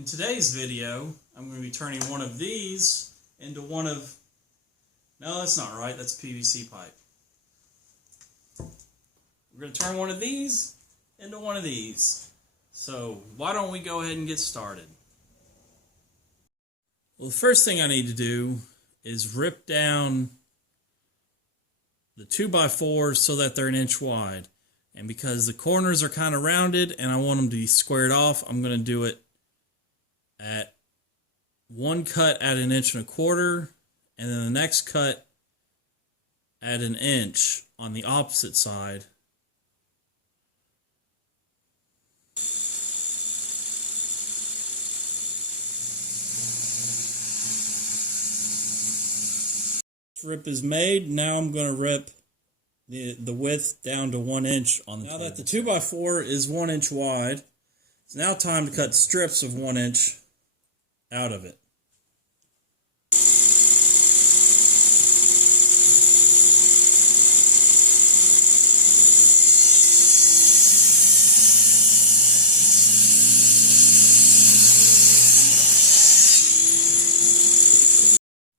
In today's video, I'm going to be turning one of these into one of... No, that's not right. That's PVC pipe. We're going to turn one of these into one of these. So why don't we go ahead and get started? Well, the first thing I need to do is rip down the 2x4s so that they're 1 inch wide. And because the corners are kind of rounded and I want them to be squared off, I'm going to do it at one cut at 1 1/4 inches, and then the next cut at 1 inch on the opposite side. This rip is made. Now I'm going to rip the width down to 1 inch on the table. Now that the 2x4 is 1 inch wide, it's now time to cut strips of 1 inch out of it.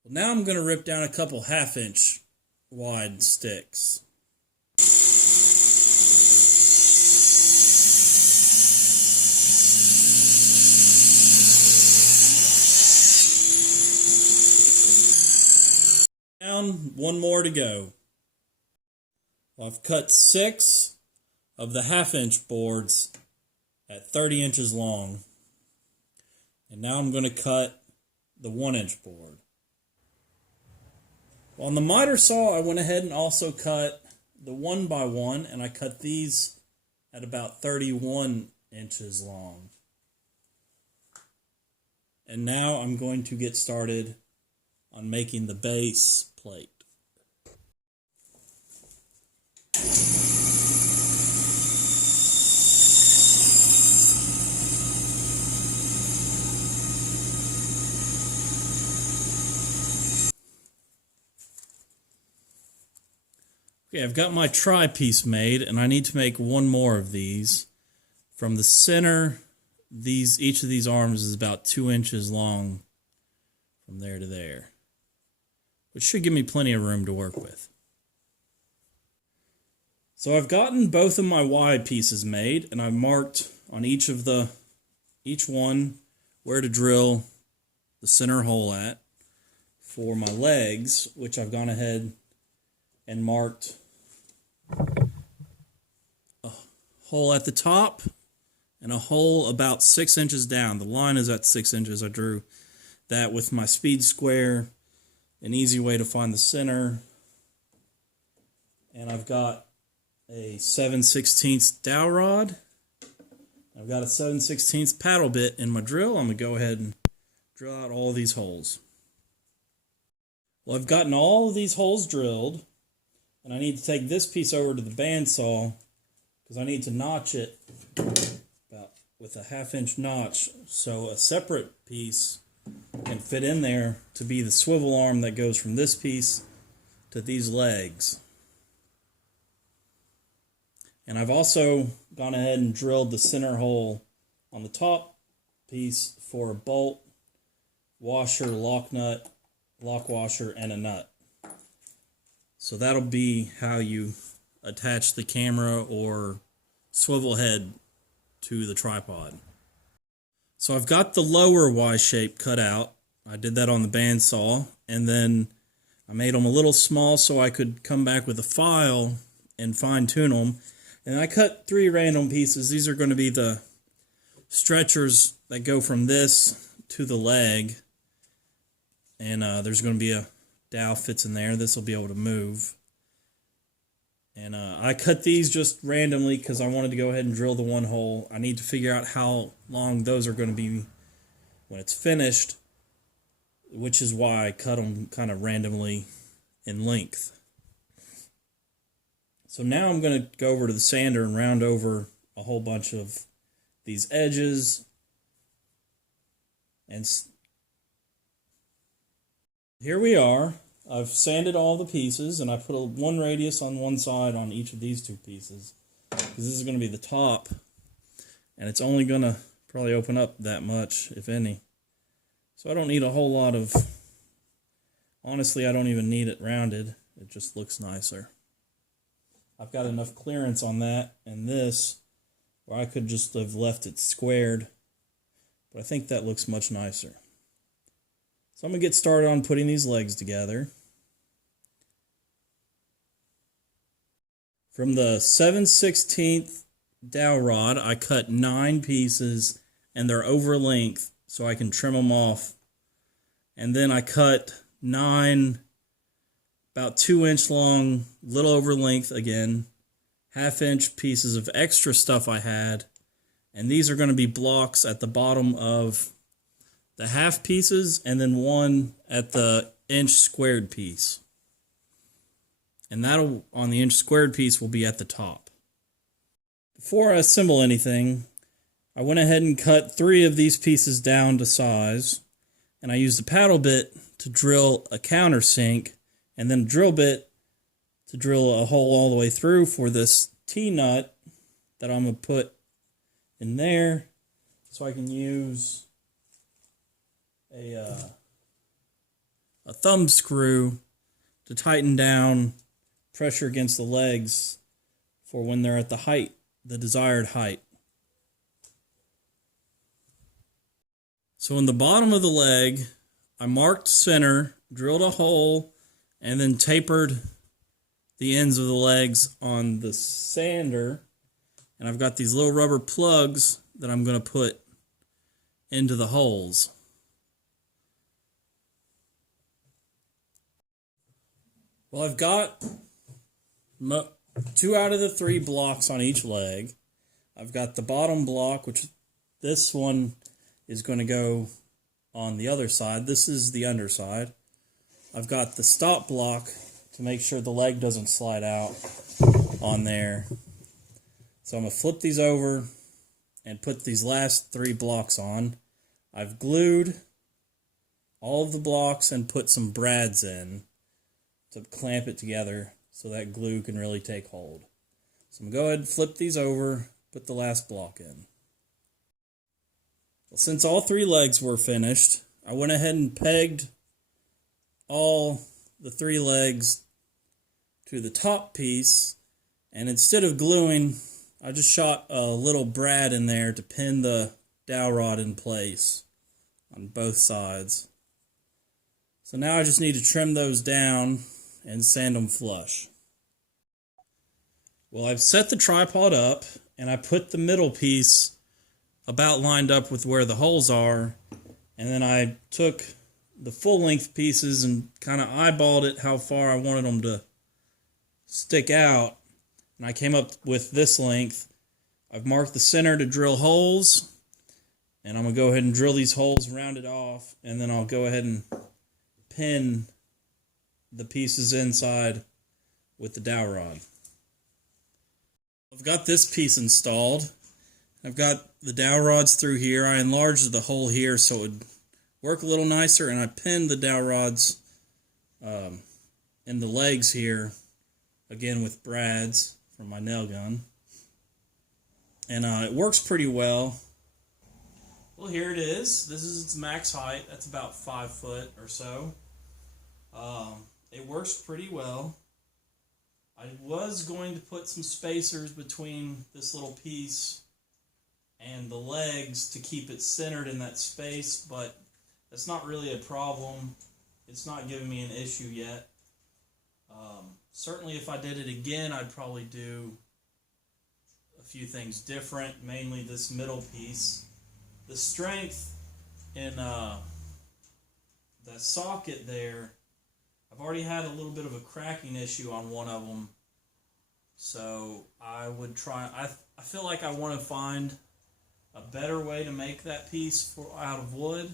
Now I'm going to rip down a couple 1/2 inch wide sticks. Down, one more to go. I've cut 6 of the 1/2 inch boards at 30 inches long. And now I'm going to cut the 1 inch board. On the miter saw, I went ahead and also cut the 1x1, and I cut these at about 31 inches long. And now I'm going to get started on making the base plate. Okay, I've got my tri-piece made, and I need to make one more of these. From the center, each of these arms is about 2 inches long from there to there, which should give me plenty of room to work with. So I've gotten both of my wide pieces made, and I've marked on each one where to drill the center hole at. For my legs, which I've gone ahead and marked a hole at the top and a hole about 6 inches down. The line is at 6 inches. I drew that with my speed square, an easy way to find the center. And I've got a 7/16 dowel rod. I've got a 7/16 paddle bit in my drill. I'm going to go ahead and drill out all these holes. Well, I've gotten all of these holes drilled, and I need to take this piece over to the bandsaw because I need to notch it about with a 1/2 inch notch so a separate piece can fit in there to be the swivel arm that goes from this piece to these legs. And I've also gone ahead and drilled the center hole on the top piece for a bolt, washer, lock nut, lock washer, and a nut. So that'll be how you attach the camera or swivel head to the tripod. So I've got the lower Y shape cut out. I did that on the bandsaw, and then I made them a little small so I could come back with a file and fine tune them. And I cut 3 random pieces. These are going to be the stretchers that go from this to the leg. And there's going to be a dowel fits in there. This will be able to move. And I cut these just randomly because I wanted to go ahead and drill the one hole. I need to figure out how long those are going to be when it's finished, which is why I cut them kind of randomly in length. So now I'm going to go over to the sander and round over a whole bunch of these edges. And here we are. I've sanded all the pieces, and I put one radius on one side on each of these 2 pieces, because this is going to be the top, and it's only going to probably open up that much, if any. So I don't need a whole lot of, honestly, I don't even need it rounded. It just looks nicer. I've got enough clearance on that and this where I could just have left it squared, but I think that looks much nicer. So I'm going to get started on putting these legs together. From the 7/16 dowel rod, I cut 9 pieces, and they're over length, so I can trim them off. And then I cut 9 about 2-inch long, little over length again, 1/2-inch pieces of extra stuff I had. And these are going to be blocks at the bottom of the half pieces, and then one at the inch squared piece. And that'll, on the inch squared piece, will be at the top. Before I assemble anything, I went ahead and cut 3 of these pieces down to size, and I used a paddle bit to drill a countersink, and then a drill bit to drill a hole all the way through for this T-nut that I'm going to put in there, so I can use a thumb screw to tighten down pressure against the legs for when they're at the height, the desired height. So in the bottom of the leg, I marked center, drilled a hole, and then tapered the ends of the legs on the sander. And I've got these little rubber plugs that I'm going to put into the holes. Well, I've got 2 out of the 3 blocks on each leg. I've got the bottom block, which this one is going to go on the other side. This is the underside. I've got the stop block to make sure the leg doesn't slide out on there. So I'm going to flip these over and put these last 3 blocks on. I've glued all of the blocks and put some brads in to clamp it together so that glue can really take hold. So I'm going to go ahead and flip these over, put the last block in. Well, since all 3 legs were finished, I went ahead and pegged all the 3 legs to the top piece, and instead of gluing, I just shot a little brad in there to pin the dowel rod in place on both sides. So now I just need to trim those down and sand them flush. Well, I've set the tripod up, and I put the middle piece about lined up with where the holes are, and then I took the full-length pieces and kind of eyeballed it how far I wanted them to stick out, and I came up with this length. I've marked the center to drill holes, and I'm going to go ahead and drill these holes rounded off, and then I'll go ahead and pin the pieces inside with the dowel rod. I've got this piece installed. I've got the dowel rods through here. I enlarged the hole here so it would work a little nicer, and I pinned the dowel rods in the legs here, again with brads from my nail gun. And it works pretty well. Well, here it is. This is its max height. That's about 5 foot or so. It works pretty well. I was going to put some spacers between this little piece and the legs to keep it centered in that space, but that's not really a problem. It's not giving me an issue yet. Certainly if I did it again, I'd probably do a few things different, mainly this middle piece. The strength in the socket there, I've already had a little bit of a cracking issue on one of them, so I would try. I feel like I want to find a better way to make that piece out of wood,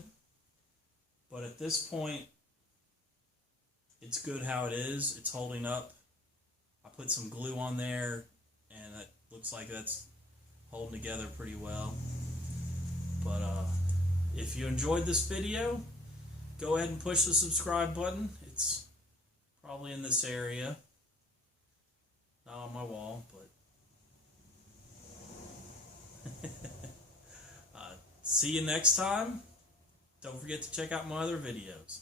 but at this point it's good how it is. It's holding up. I put some glue on there, and it looks like that's holding together pretty well. But if you enjoyed this video, go ahead and push the subscribe button. It's probably in this area, not on my wall, but See you next time. Don't forget to check out my other videos.